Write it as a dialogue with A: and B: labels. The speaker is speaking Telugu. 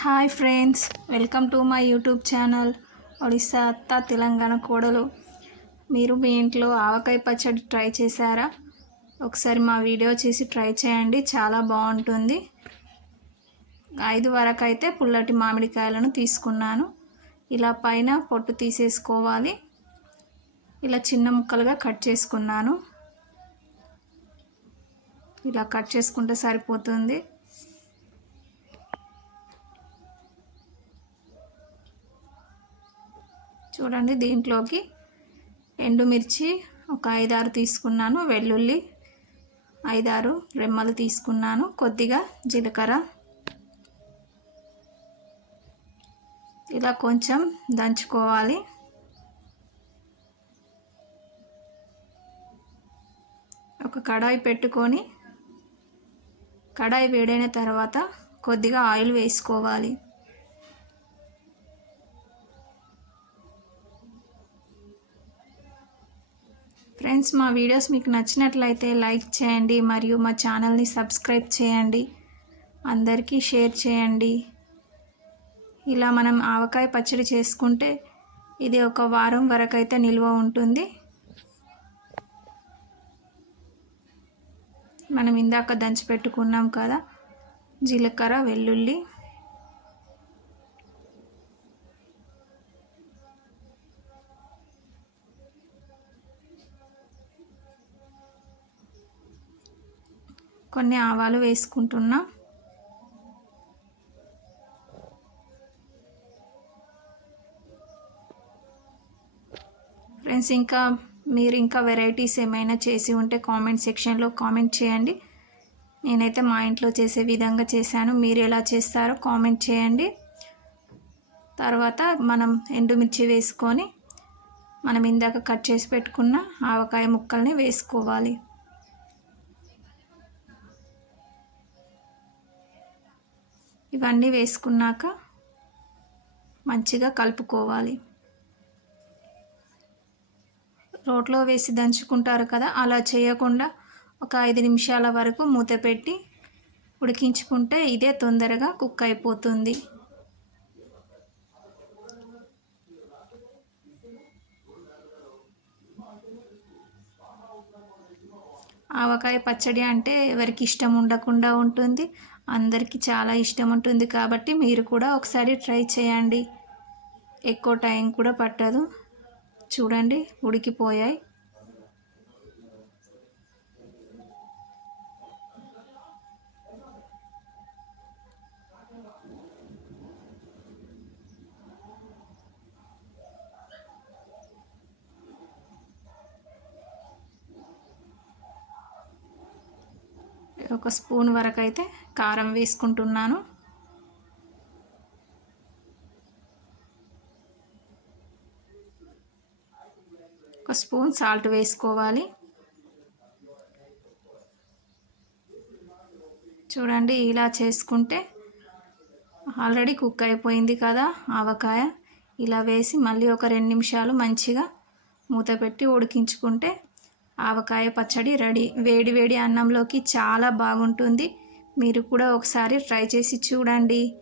A: Hi friends welcome to my YouTube channel Odisha అత్త తెలంగాణ కోడలు. మీరు మీ ఇంట్లో ఆవకాయ పచ్చడి ట్రై చేశారా? ఒకసారి మా వీడియో చేసి ట్రై చేయండి చాలా బాగుంటుంది. ఐదు వరకు అయితే పుల్లటి మామిడికాయలను తీసుకున్నాను. ఇలా పైన పొట్టు తీసేసుకోవాలి. ఇలా చిన్న ముక్కలుగా కట్ చేసుకున్నాను. ఇలా కట్ చేసుకుంటే సరిపోతుంది. చూడండి దీంట్లోకి ఎండుమిర్చి ఒక ఐదారు తీసుకున్నాను వెల్లుల్లి ఐదారు రెమ్మలు తీసుకున్నాను కొద్దిగా జీలకర్ర. ఇలా కొంచెం దంచుకోవాలి. ఒక కడాయి పెట్టుకొని కడాయి వేడైన తర్వాత కొద్దిగా ఆయిల్ వేసుకోవాలి. ఫ్రెండ్స్ మా వీడియోస్ మీకు నచ్చినట్లయితే లైక్ చేయండి మరియు మా ఛానల్ని సబ్స్క్రైబ్ చేయండి. అందరికీ షేర్ చేయండి. ఇలా మనం ఆవకాయ పచ్చడి చేసుకుంటే ఇది ఒక వారం వరకు అయితే నిల్వ ఉంటుంది. మనం ఇందాక దంచి పెట్టుకున్నాం కదా జీలకర్ర వెల్లుల్లి కొన్ని ఆవాలు వేసుకుంటున్నా. ఫ్రెండ్స్ ఇంకా మీరు ఇంకా వెరైటీస్ ఏమైనా చేసి ఉంటే కామెంట్ సెక్షన్లో కామెంట్ చేయండి. నేనైతే మా ఇంట్లో చేసే విధంగా చేశాను. మీరు ఎలా చేస్తారో కామెంట్ చేయండి. తర్వాత మనం ఎండుమిర్చి వేసుకొని మనం ఇందాక కట్ చేసి పెట్టుకున్న ఆవకాయ ముక్కల్ని వేసుకోవాలి. ఇవన్నీ వేసుకున్నాక మంచిగా కలుపుకోవాలి. రోట్లో వేసి దంచుకుంటారు కదా అలా చేయకుండా ఒక ఐదు నిమిషాల వరకు మూత పెట్టి ఉడికించుకుంటే ఇదే తొందరగా కుక్ అయిపోతుంది. ఆవకాయ పచ్చడి అంటే ఎవరికి ఇష్టం ఉండకుండా ఉంటుంది. అందరికీ చాలా ఇష్టం ఉంటుంది కాబట్టి మీరు కూడా ఒకసారి ట్రై చేయండి. ఎక్కువ టైం కూడా పట్టదు. చూడండి ఉడికిపోయాయి. ఒక స్పూన్ వరకు అయితే కారం వేసుకుంటున్నాను. ఒక స్పూన్ సాల్ట్ వేసుకోవాలి. చూడండి ఇలా చేసుకుంటే ఆల్రెడీ కుక్ అయిపోయింది కదా ఆవకాయ. ఇలా వేసి మళ్ళీ ఒక రెండు నిమిషాలు మంచిగా మూత పెట్టి ఉడికించుకుంటే ఆవకాయ పచ్చడి రెడీ. వేడి వేడి అన్నంలోకి చాలా బాగుంటుంది. మీరు కూడా ఒకసారి ట్రై చేసి చూడండి.